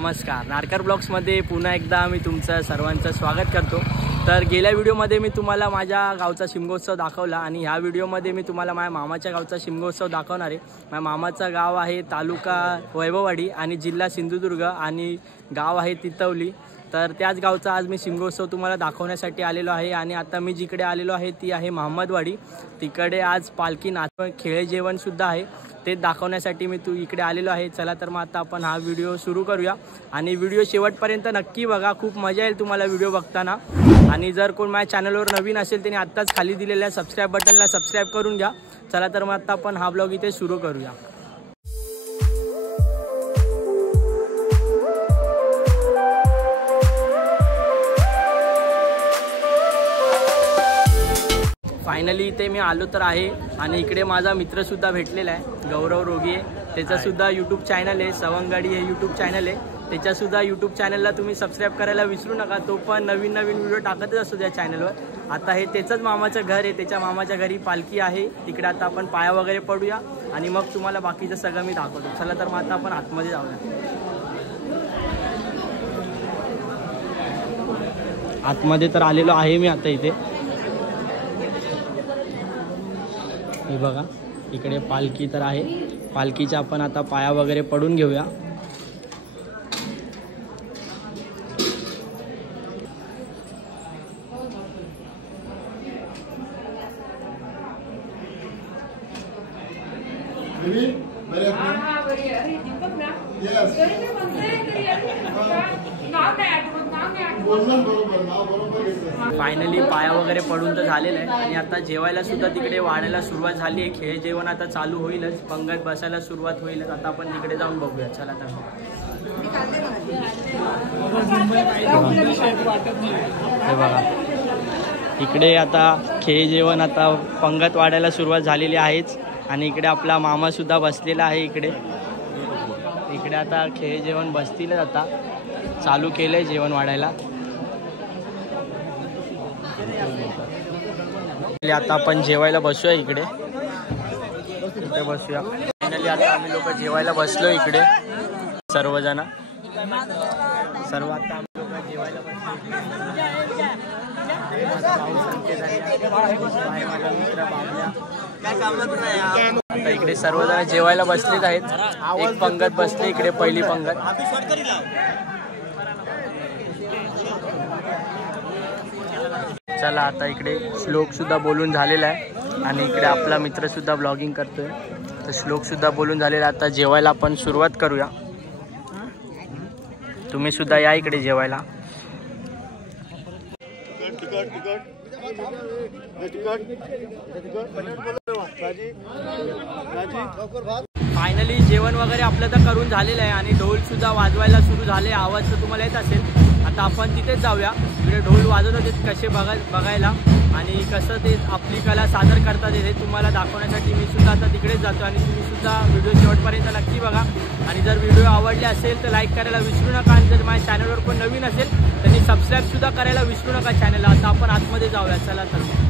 नमस्कार. नारकर ब्लॉग्समध्ये पुन्हा एकदा मी तुमचं सर्वांचं स्वागत करतो. तर गेल्या व्हिडिओमध्ये मी तुम्हाला माझ्या गावचा शिमगोत्सव दाखवला आणि ह्या व्हिडिओमध्ये मी तुम्हाला माझ्या मामाच्या गावचा शिमगोत्सव दाखवणार आहे. माझ्या मामाचं गाव आहे तालुका वैभववाडी आणि जिल्हा सिंधुदुर्ग आणि गाव आहे तितवली. तर त्याच गावचा आज मी शिमगोत्सव तुम्हाला दाखवण्यासाठी आलेलो आहे. आणि आता मी जिकडे आलेलो आहे ती आहे महम्मदवाडी. तिकडे आज पालखी नाचवण खेळे जेवणसुद्धा आहे, ते दाखवण्यासाठी मी इकडे आलेलो आहे. चला तर मग आता आपण हा व्हिडिओ सुरू करूया आणि व्हिडिओ शेवटपर्यंत नक्की बघा, खूप मजा येईल तुम्हाला व्हिडिओ बघताना. आणि जर कोण माझ्या चॅनलवर नवीन असेल त्याने आत्ताच खाली दिलेल्या सबस्क्राईब बटनला सबस्क्राईब करून घ्या. चला तर मग आता आपण हा ब्लॉग इथे सुरू करूया. फायनली इथे मी आलो तर आहे आणि इकडे माझा मित्रसुद्धा भेटलेला आहे, गौरव रोगी आहे. त्याचासुद्धा यूट्यूब चॅनल आहे, सवंगडी हे यूट्यूब चॅनल आहे. त्याच्यासुद्धा यूट्यूब चॅनलला तुम्ही सबस्क्राईब करायला विसरू नका. तो पण नवीन नवीन व्हिडिओ टाकतच असतो त्या चॅनलवर. आता हे त्याचंच मामाचं घर आहे, त्याच्या मामाच्या घरी पालखी आहे. तिकडे आता आपण पाया वगैरे पडूया आणि मग तुम्हाला बाकीचं सगळं मी दाखवतो. चला तर मग आता आपण आतमध्ये जाऊया. आतमध्ये तर आलेलो आहे मी आता. इथे हे बघा, इकडे पालखी तर आहे. पालखीच्या आपण आता पाया वगैरे पडून घेऊया. फायनली पाया वगैरे पडून तर झालेलं आहे आणि आता जेवायला सुद्धा तिकडे वाढायला सुरुवात झाली आहे. खेळ जेवण आता चालू होईलच, पंगत बसायला सुरुवात होईलच. आता आपण तिकडे जाऊन बघूया. चला तर हे बघा, इकडे आता खेळ जेवण आता पंगत वाढायला सुरुवात झालेली आहेच. आणि इकडे आपला मामा सुद्धा बसलेला आहे. इकडे आता खेळ जेवण बसतीलच, आता चालू केलंय जेवण वाढायला. आता आपण जेवायला बसूया, इकडे बसूया. फायनली आता आम्ही लोक जेवायला बसलो इकडे सर्वजण. सर्व आता आम्ही लोक जेवायला बसलो. आता इकडे सर्वजण जेवायला बसलेच आहेत. एक पंगत बसली इकडे, पहिली पंगत. चला आता इकडे श्लोक सुद्धा बोलून झालेला आहे आणि इकडे आपला मित्र सुद्धा ब्लॉगिंग करतोय. तर श्लोक सुद्धा बोलून झालेला. आता जेवायला आपण सुरुवात करूया. तुम्ही सुद्धा या इकडे जेवायला. फायनली जेवण वगैरे आपलं तर करून झालेलं आहे आणि ढोल सुद्धा वाजवायला सुरू झाले. आवाज तर तुम्हाला येत असेल. आता आपण तिथेच जाऊया. इकडे ढोल वाजवत होते कसे बघायला आणि कसं ते आपली कला सादर करतात हे तुम्हाला दाखवण्यासाठी मी सुद्धा आता तिकडेच जातो. आणि तुम्ही सुद्धा व्हिडिओ शेवटपर्यंत नक्की बघा. आणि जर व्हिडिओ आवडले असेल तर लाईक करायला विसरू नका. आणि जर माझ्या चॅनलवर कोण नवीन असेल त्यांनी सबस्क्राईबसुद्धा करायला विसरू नका चॅनलला. आता आपण आतमध्ये जाऊया. चला तर